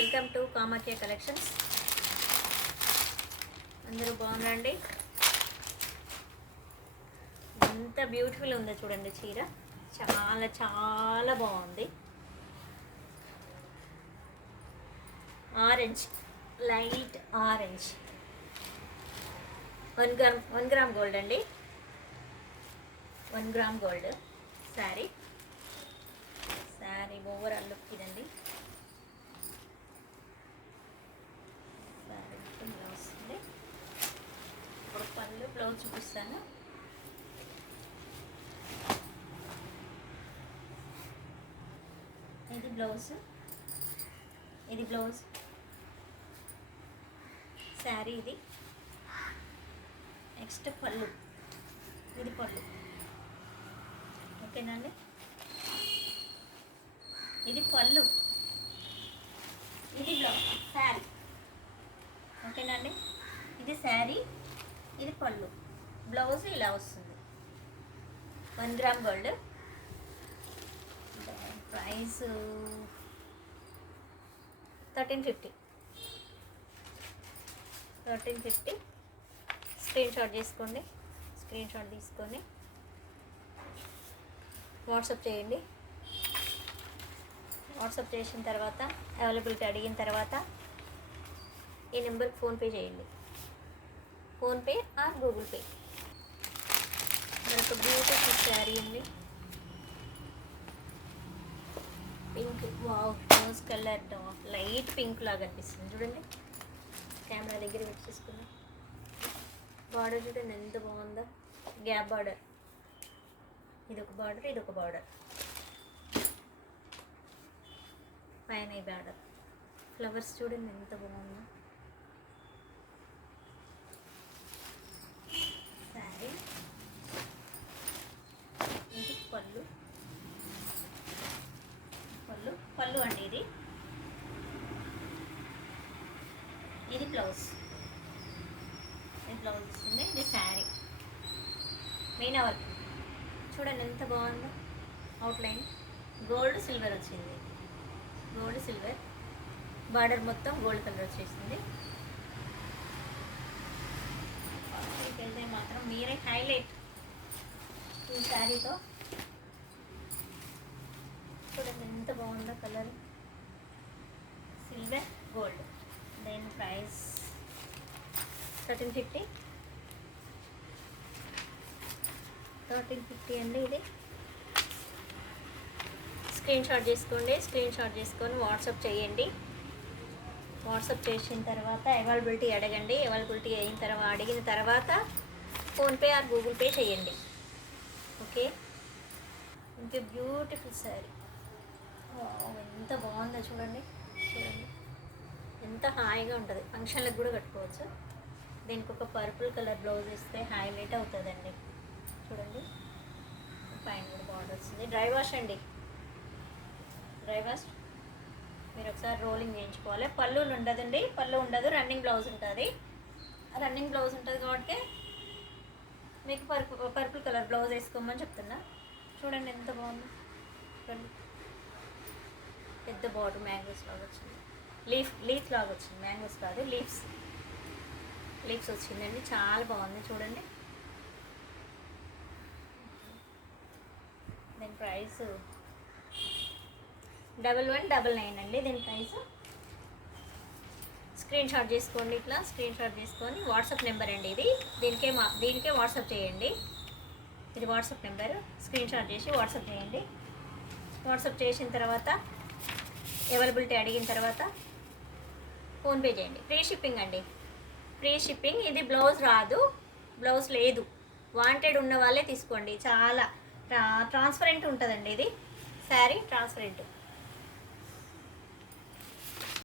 Welcome to Kamakhya collections. అందరూ బాగున్నారండి. ఎంత బ్యూటిఫుల్ ఉందో చూడండి చీర, చాలా చాలా బాగుంది. Orange, light orange, 1 gram gold అండి. 1 gram gold sari overall look ఇదండి. శారీ ఇలా వస్తుంది. ఇప్పుడు పళ్ళు బ్లౌజ్ చూపిస్తాను. ఇది బ్లౌజ్ శారీ. ఇది నెక్స్ట్ పళ్ళు, ఇది పళ్ళు. ఓకేనండి, ఇది పళ్ళు, ఇది బ్లౌజ్ శారీ. ఓకేనండి, ఇది శారీ, ఇది పళ్ళు, బ్లౌజ్ ఇలా వస్తుంది. 1 gram gold. Price 1350. Screen shot చేసుకోండి. స్క్రీన్ షాట్ తీసుకొని వాట్సాప్ చేయండి. వాట్సాప్ చేసిన తర్వాత అవైలబిలిటీ అడిగిన తర్వాత ఈ నెంబర్కి ఫోన్పే చేయండి. PhonePe or Google pay. మరొక బ్యూటిఫుల్ శారీ ఉంది. Pink, wow, rose colour dot, light pink లాగా అనిపిస్తుంది చూడండి. కెమెరా దగ్గర పెట్టి చూసుకున్నాం. బార్డర్ చూడండి ఎంత బాగుందో, గ్యాప్ బార్డర్. ఇదొక బార్డర్, ఇదొక బార్డర్, పైన ఈ బార్డర్. ఫ్లవర్స్ చూడండి ఎంత బాగుందో. శారీ, ఇది పళ్ళు అండి. ఇది బ్లౌజ్ వస్తుంది. ఇది శారీ మీనా వర్క్ చూడండి ఎంత బాగుందో. అవుట్లైన్ గోల్డ్ సిల్వర్ వచ్చింది. గోల్డ్ సిల్వర్ బార్డర్ మొత్తం గోల్డ్ కలర్ వచ్చేసింది. వెళ్తే మాత్రం మీరే హైలైట్ ఈ శారీతో. చూడండి ఎంత బాగుందో colour, silver gold. Then price 1350 అండి. ఇది స్క్రీన్ షాట్ చేసుకోండి. స్క్రీన్ షాట్ చేసుకొని వాట్సాప్ చేయండి. వాట్సాప్ చేసిన తర్వాత అవైలబిలిటీ అడగండి. అవైలబిలిటీ అడిగిన తర్వాత ఫోన్పే ఆర్ గూగుల్ పే చేయండి. ఓకే, ఇంకే బ్యూటిఫుల్ శారీ. ఎంత బాగుందో చూడండి. ఎంత హాయిగా ఉంటుంది. ఫంక్షన్లకు కూడా కట్టుకోవచ్చు. దీనికి ఒక పర్పుల్ కలర్ బ్లౌజ్ ఇస్తే హైలైట్ అవుతుందండి. చూడండి, పైన కూడా బార్డర్ వస్తుంది. డ్రై వాష్ అండి, డ్రై వాష్. మీరు ఒకసారి రోలింగ్ చేయించుకోవాలి. పళ్ళు ఉండదండి, పళ్ళు ఉండదు. రన్నింగ్ బ్లౌజ్ ఉంటుంది. కాబట్టి మీకు పర్పుల్ కలర్ బ్లౌజ్ వేసుకోమని చెప్తున్నా. చూడండి ఎంత బాగుంది. చూడండి, పెద్ద బార్డర్ మ్యాంగోస్ లాగా వచ్చింది. లీఫ్ లాగా వచ్చింది. మ్యాంగోస్ కాదు, లీవ్స్ వచ్చిందండి. చాలా బాగుంది చూడండి. దీని ప్రైస్ 1199 అండి. దీని ప్రైస్ స్క్రీన్ షాట్ చేసుకోండి. ఇట్లా స్క్రీన్ షాట్ చేసుకొని వాట్సాప్ నెంబర్ అండి ఇది. దీనికే వాట్సాప్ చేయండి. ఇది వాట్సాప్ నెంబర్. స్క్రీన్ షాట్ చేసి వాట్సాప్ చేయండి. వాట్సాప్ చేసిన తర్వాత అవైలబిలిటీ అడిగిన తర్వాత ఫోన్పే చేయండి. ఫ్రీ షిప్పింగ్ అండి, ఫ్రీ షిప్పింగ్. ఇది బ్లౌజ్ రాదు, బ్లౌజ్ లేదు. వాంటెడ్ ఉన్న వాళ్ళే తీసుకోండి. చాలా ట్రాన్స్పరెంట్ ఉంటుందండి. ఇది శారీ ట్రాన్స్పరెంట్.